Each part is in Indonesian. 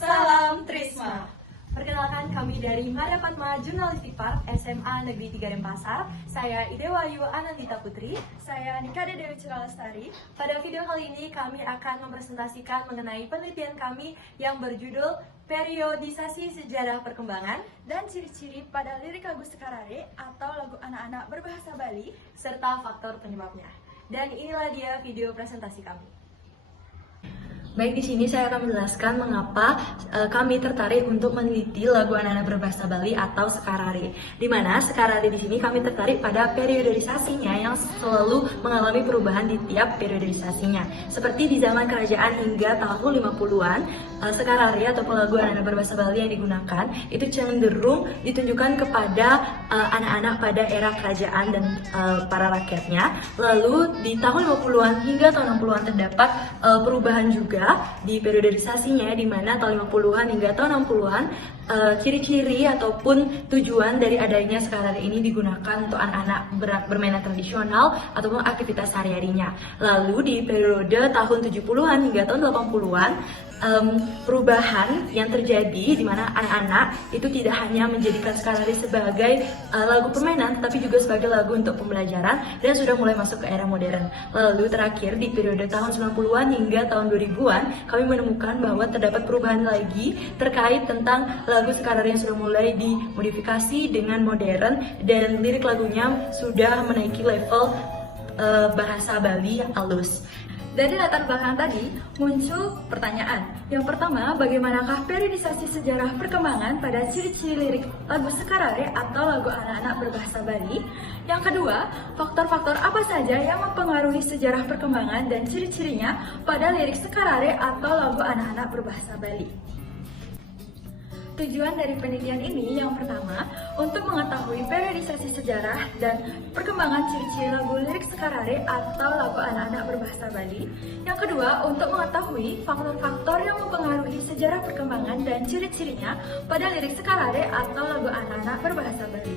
Salam Trisma. Perkenalkan, kami dari Maria Fatma Jurnalistik Park SMA Negeri 3 Denpasar. Saya Idewayu Anandita Putri. Saya Nikade Dewi Ciralestari. Pada video kali ini kami akan mempresentasikan mengenai penelitian kami yang berjudul Periodisasi Sejarah Perkembangan Dan ciri-ciri pada lirik lagu Sekarare atau lagu anak-anak berbahasa Bali serta faktor penyebabnya. Dan inilah dia video presentasi kami. Baik, di sini saya akan menjelaskan mengapa kami tertarik untuk meneliti lagu anak-anak berbahasa Bali atau Sekarare. Di mana Sekarare di sini kami tertarik pada periodisasinya yang selalu mengalami perubahan di tiap periodisasinya. Seperti di zaman kerajaan hingga tahun 50-an, Sekarare atau lagu anak-anak berbahasa Bali yang digunakan itu cenderung ditunjukkan kepada anak-anak pada era kerajaan dan para rakyatnya. Lalu di tahun 50-an hingga tahun 60-an terdapat perubahan juga di periodisasinya, di mana tahun 50-an hingga tahun 60-an ciri-ciri ataupun tujuan dari adanya Sekarare ini digunakan untuk anak-anak bermainan tradisional ataupun aktivitas sehari-harinya. Lalu di periode tahun 70-an hingga tahun 80-an perubahan yang terjadi di mana anak-anak itu tidak hanya menjadikan Sekarare sebagai lagu permainan, tetapi juga sebagai lagu untuk pembelajaran dan sudah mulai masuk ke era modern. Lalu terakhir di periode tahun 90-an hingga tahun 2000-an kami menemukan bahwa terdapat perubahan lagi terkait tentang lagu Sekarare yang sudah mulai dimodifikasi dengan modern dan lirik lagunya sudah menaiki level bahasa Bali yang halus. Dari latar belakang tadi, muncul pertanyaan. Yang pertama, bagaimanakah periodisasi sejarah perkembangan pada ciri-ciri lirik lagu Sekarare atau lagu anak-anak berbahasa Bali? Yang kedua, faktor-faktor apa saja yang mempengaruhi sejarah perkembangan dan ciri-cirinya pada lirik Sekarare atau lagu anak-anak berbahasa Bali? Tujuan dari penelitian ini yang pertama, untuk mengetahui periodisasi sejarah dan perkembangan ciri-ciri lagu lirik Sekarare atau lagu anak-anak berbahasa Bali. Yang kedua, untuk mengetahui faktor-faktor yang mempengaruhi sejarah perkembangan dan ciri-cirinya pada lirik Sekarare atau lagu anak-anak berbahasa Bali.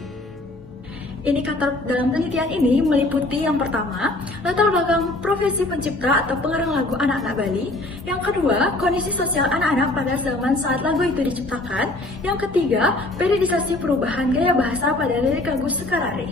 Indikator dalam penelitian ini meliputi yang pertama, latar belakang profesi pencipta atau pengarang lagu anak-anak Bali. Yang kedua, kondisi sosial anak-anak pada zaman saat lagu itu diciptakan. Yang ketiga, periodisasi perubahan gaya bahasa pada lirik lagu Sekarare.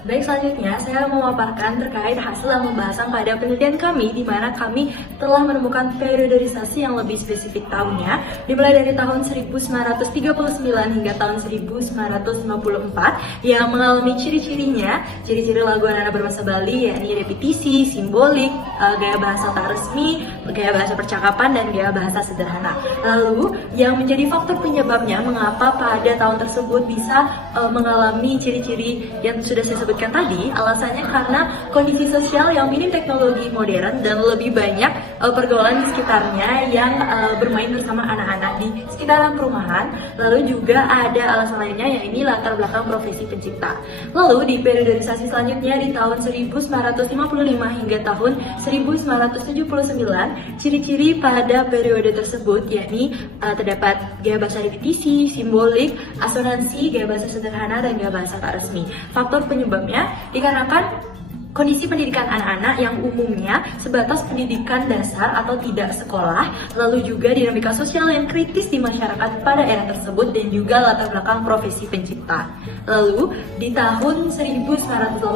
Baik, selanjutnya saya mau memaparkan terkait hasil pembahasan pada penelitian kami, di mana kami telah menemukan periodisasi yang lebih spesifik tahunnya, dimulai dari tahun 1939 hingga tahun 1954, yang mengalami ciri-cirinya, ciri-ciri lagu anak-anak berbahasa Bali, yakni repetisi, simbolik, gaya bahasa tak resmi, gaya bahasa percakapan, dan gaya bahasa sederhana. Lalu, yang menjadi faktor penyebabnya mengapa pada tahun tersebut bisa mengalami ciri-ciri yang sudah saya sebutkan tadi, alasannya karena kondisi sosial yang minim teknologi modern dan lebih banyak pergaulan di sekitarnya yang bermain bersama anak-anak di sekitaran perumahan. Lalu juga ada alasan lainnya, yakni latar belakang profesi pencipta. Lalu di periodisasi selanjutnya di tahun 1955 hingga tahun 1979, ciri-ciri pada periode tersebut yakni terdapat gaya bahasa repetisi, simbolik, asonansi, gaya bahasa sederhana, dan gaya bahasa tak resmi. Faktor penyebabnya dikarenakan kondisi pendidikan anak-anak yang umumnya sebatas pendidikan dasar atau tidak sekolah, lalu juga dinamika sosial yang kritis di masyarakat pada era tersebut, dan juga latar belakang profesi pencipta. Lalu di tahun 1980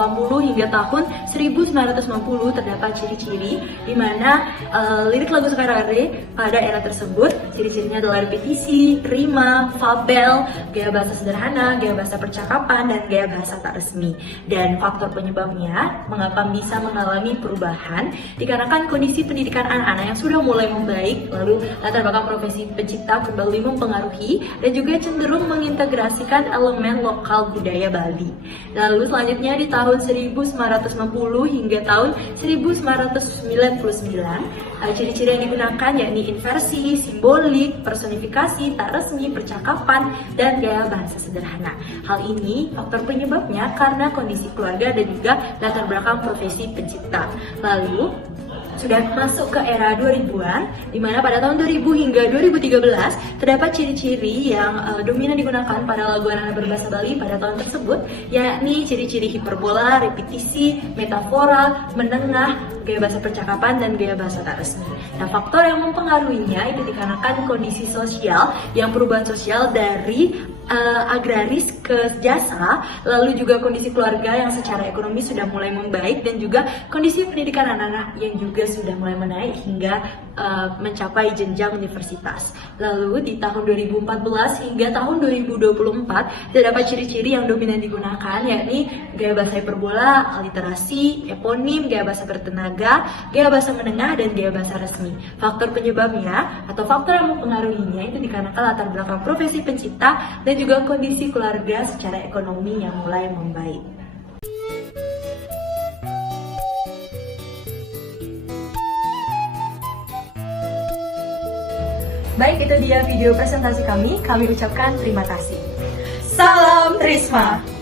hingga tahun 1990 terdapat ciri-ciri di mana lirik lagu Sekarare pada era tersebut ciri-cirinya adalah repetisi, rima, fabel, gaya bahasa sederhana, gaya bahasa percakapan, dan gaya bahasa tak resmi. Dan faktor penyebabnya mengapa bisa mengalami perubahan dikarenakan kondisi pendidikan anak-anak yang sudah mulai membaik, lalu latar belakang profesi pencipta kembali mempengaruhi dan juga cenderung mengintegrasikan elemen lokal budaya Bali. Lalu selanjutnya di tahun 1990 hingga tahun 1999, ciri-ciri yang digunakan yakni inversi, simbolik, personifikasi, tak resmi, percakapan, dan gaya bahasa sederhana. Hal ini faktor penyebabnya karena kondisi keluarga dan juga latar belakang profesi pencipta. Lalu sudah masuk ke era 2000-an, di mana pada tahun 2000 hingga 2013 terdapat ciri-ciri yang dominan digunakan pada lagu anak-anak berbahasa Bali pada tahun tersebut, yakni ciri-ciri hiperbola, repetisi, metafora, menengah, gaya bahasa percakapan, dan gaya bahasa tak resmi. Nah, faktor yang mempengaruhinya itu dikarenakan kondisi sosial, yang perubahan sosial dari agraris ke jasa, lalu juga kondisi keluarga yang secara ekonomi sudah mulai membaik, dan juga kondisi pendidikan anak-anak yang juga sudah mulai menaik hingga mencapai jenjang universitas. Lalu di tahun 2014 hingga tahun 2024 terdapat ciri-ciri yang dominan digunakan, yakni gaya bahasa hiperbola, aliterasi, eponim, gaya bahasa bertenaga, gaya bahasa menengah, dan gaya bahasa resmi. Faktor penyebabnya atau faktor yang mempengaruhinya itu dikarenakan latar belakang profesi pencipta dan juga kondisi keluarga secara ekonomi yang mulai membaik. Baik, itu dia video presentasi kami. Kami ucapkan terima kasih. Salam Trisma!